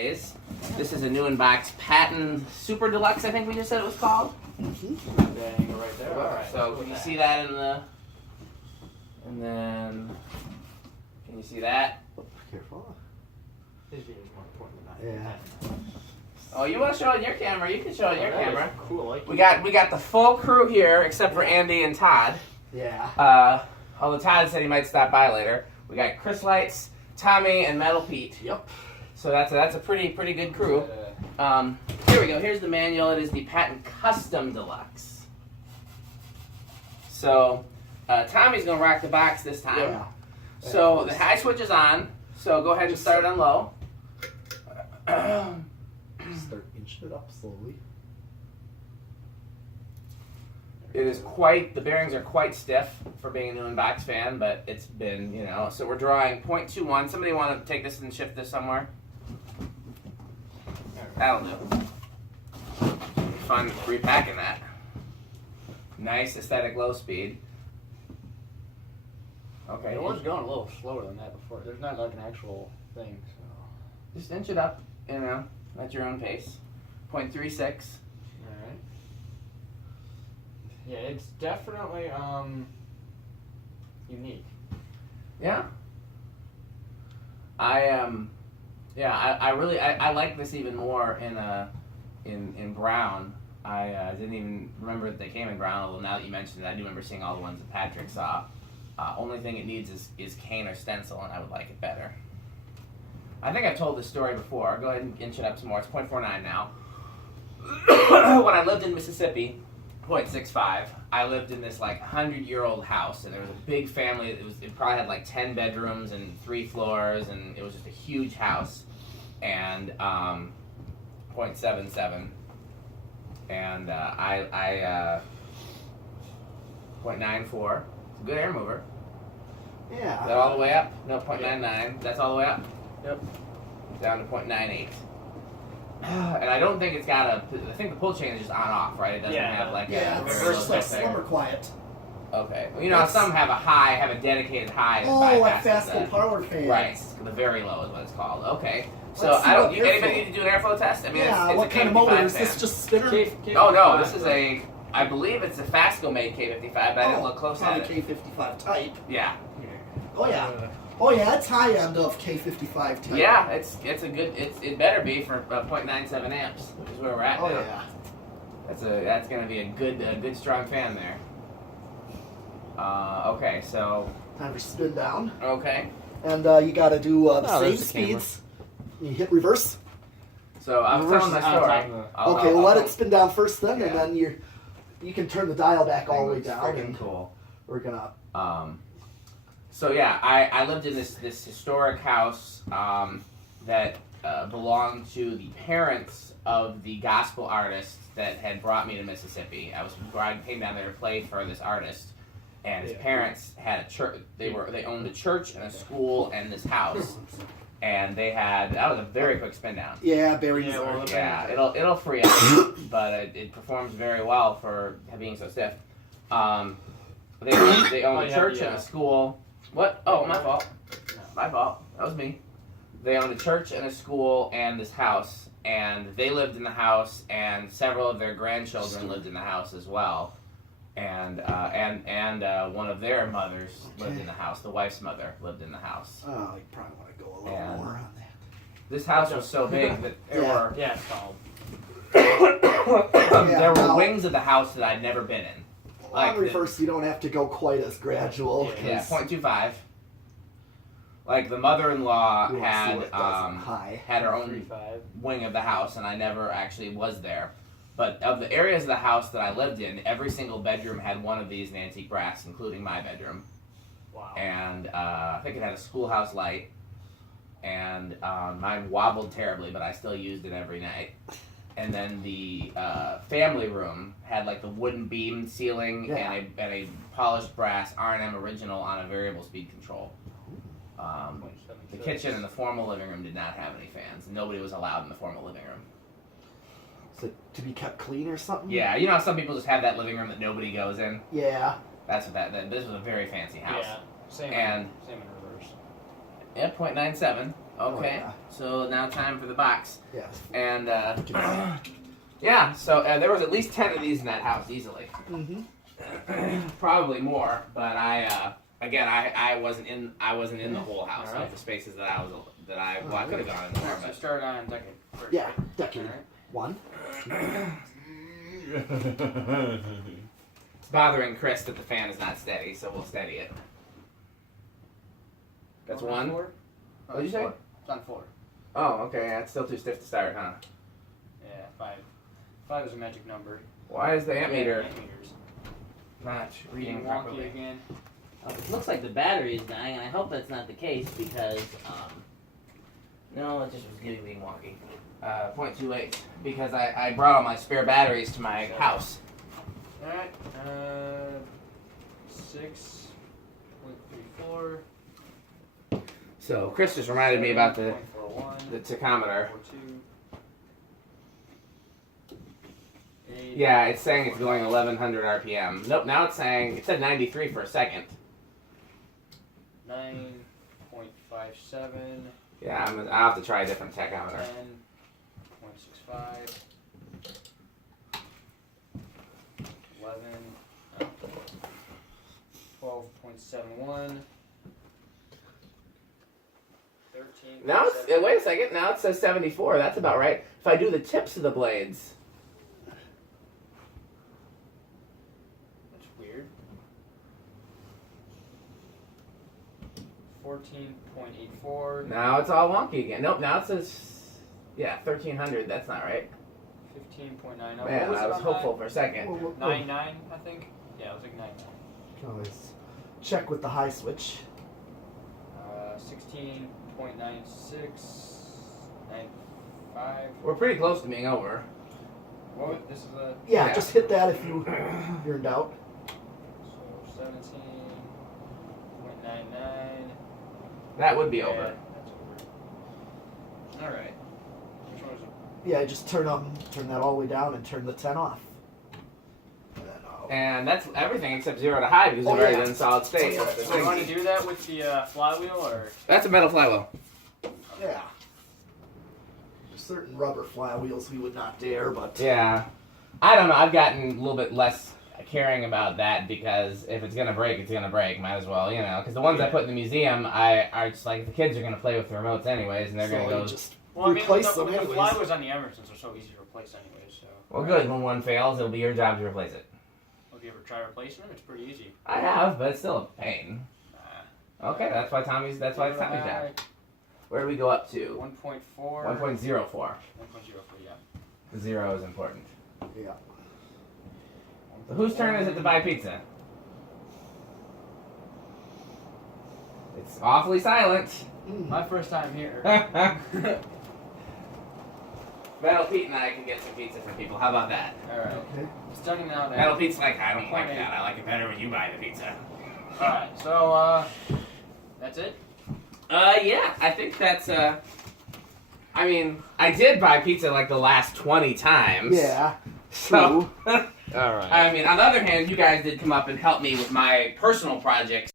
This is a new in-box Patton Super Deluxe, I think we just said it was called. Mm-hmm. Right there. All right. So can you see that in the... And then... Can you see that? Careful. His view is more important than that. Yeah. Oh, you want to show it in your camera? You can show it in your camera. Cool. Like We got the full crew here, except for Andy and Todd. Yeah. Although Todd said he might stop by later. We got Chris Lights, Tommy, and Metal Pete. Yep. So that's a pretty good crew. Here we go. Here's the manual. It is the Patton Custom Delux. So Tommy's gonna rock the box this time. Yeah. So the high switch is on. So go ahead and start it on low. Start inching it up slowly. It is quite, the bearings are quite stiff for being a new in-box fan, but it's been, you know, so we're drawing 0.21. Somebody want to take this and shift this somewhere? That'll do. Fun repacking that. Nice aesthetic low speed. Okay. It was going a little slower than that before. There's not like an actual thing, so. Just inch it up, you know, at your own pace. 0.36. Alright. Yeah, it's definitely unique. Yeah. I really like this even more in brown. I didn't even remember that they came in brown, although now that you mentioned it, I do remember seeing all the ones that Patrick saw. Only thing it needs is cane or stencil, and I would like it better. I think I've told this story before. Go ahead and inch it up some more. It's 0.49 now. When I lived in Mississippi, 0.65. I lived in this like 100-year-old house, and there was a big family. It probably had like 10 bedrooms and 3 floors, and it was just a huge house. And 0.77, and I 0.94. It's a good air mover. Yeah. Is that all the way up? No, 0.99. That's all the way up. Yep. Down to 0.98. And I don't think it's got a. I think the pull chain is just on off, right? It doesn't have like yeah, a it's very just low like step slim there. or quiet. Okay. Well, you know, some have a dedicated high. That Oh, like bypasses fast that. power fans. Right. The very low is what it's called. Okay. So Let's see I don't. what Anybody airflow- need to do an airflow test? I mean, Yeah, it's what a kind of K55 motor is fan. this? Just spinner? Oh no, this is a. I believe it's a Fasco made K55, but I didn't look close at probably it. K55 type. Yeah. Oh yeah. Oh yeah, it's high end of K55 type. Yeah, it's a good. It better be for 0.97 amps, which is where we're at Oh now. yeah. That's gonna be a good strong fan there. Okay, so Time to spin down. okay, And you gotta do the same there's the camera. speeds. You hit reverse. so I'm telling my story. Okay, we'll let it spin down first then, Yeah. and then you can turn the dial back all the way down. Freaking And cool. we're gonna. So yeah, I lived in this historic house that belonged to the parents of the gospel artist that had brought me to Mississippi. I came down there to play for this artist, and his parents had a church. They owned a church and a school and this house, and that was a very quick spin down. Yeah, berries. Yeah, well, Yeah, it'll free up, but it performs very well for being so stiff. They own a church and a school. What? Oh, my fault. My fault. That was me. They owned a church and a school and this house, and they lived in the house, and several of their grandchildren lived in the house as well, and one of their mothers lived in the house. The wife's mother lived in the house. Oh, you probably want to go a little Yeah. more on that. This house was so big that there were Yeah, it's called. there were now- wings of the house that I'd never been in. On reverse, you don't have to go quite as gradual. Yeah, 'cause 0.25. Like the mother-in-law you wanna see what it does on had high. had her own 3.5. wing of the house, and I never actually was there. But of the areas of the house that I lived in, every single bedroom had one of these in antique brass, including my bedroom. Wow. And I think it had a schoolhouse light, and mine wobbled terribly, but I still used it every night. And then the family room had like the wooden beam ceiling and a polished brass R&M original on a variable speed control. The kitchen and the formal living room did not have any fans. Nobody was allowed in the formal living room. So to be kept clean or something? Yeah, you know how some people just have that living room that nobody goes in? Yeah. That's what this was a very fancy house. Yeah. Same And- in reverse. Yeah, 0.97. Okay. yeah. So now time for the box. Yes. And yeah, so there was at least 10 of these in that house easily. Mm-hmm. Probably more, but I wasn't in the whole house. All right. Of the spaces that I could have gone in more, So but start on decade first. Yeah, right? decade. All right. 1. it's bothering Chris that the fan is not steady, so we'll steady it. That's On 1. four? Oh, What'd you say? 4. It's on 4. Oh, okay. That's still too stiff to start, huh? Yeah, 5. 5 is a magic number. Why is the ammeter Amp meters. not reading Being wonky properly? again. It looks like the battery is dying, and I hope that's not the case because, no, it just was being wonky. 0.28 because I brought all my spare batteries to my house. Alright. 6.34. So Chris just reminded me about the 7.41. tachometer. 4.2. 8. Yeah, it's saying it's going 1100 RPM. Nope, now it's saying, it said 93 for a second. 9.57. Yeah, I'll have to try a different tachometer. 10.65. 11. 12.71. 13. Now it's, wait a second, now it says 74, that's about right. If I do the tips of the blades, That's weird. 14.84. now it's all wonky again. Nope, now it says, yeah, 1300, that's not right. 15.9. Man, I was hopeful for a second. 9.9, I think. Yeah, it was like 9.9. Can always check with the high switch. 16.96. 95. We're pretty close to being over. What? This is a. Yeah, Yeah. just hit that if you're in doubt. So 17.99. That would be Yeah, over. that's over. Alright. Which one was it? Yeah, just turn that all the way down and turn the 10 off. And then, And that's everything except 0 to high because Oh, it's already yeah. in solid state. So you want to do that with the flywheel or? That's a metal flywheel. yeah. Certain rubber flywheels we would not dare, but Yeah. I don't know. I've gotten a little bit less caring about that because if it's going to break, it's going to break. Might as well, Because the ones I put in the museum, are just like, the kids are going to play with the remotes anyways, and they're so going to you go... just Well, I mean, replace with them the anyways. flywheels on the Emersons are so easy to replace anyways. So. Well, good. When one fails, it'll be your job to replace it. Have you ever tried replacing them? It's pretty easy. I have, but it's still a pain. Okay, that's why it's Tommy's job. Where do we go up to? 1.4. 1.04. 1.04, yeah. The 0 is important. Yeah. So whose turn is it to buy pizza? It's awfully silent. My first time here. Metal Pete and I can get some pizza from people. How about that? Alright. Okay. Starting now then. Metal Pete's like, I don't like that. I like it better when you buy the pizza. Alright, so, that's it? Yeah, I think that's, I mean, I did buy pizza like the last 20 times. Yeah. So, True. Alright. I mean, on the other hand, you guys did come up and help me with my personal projects.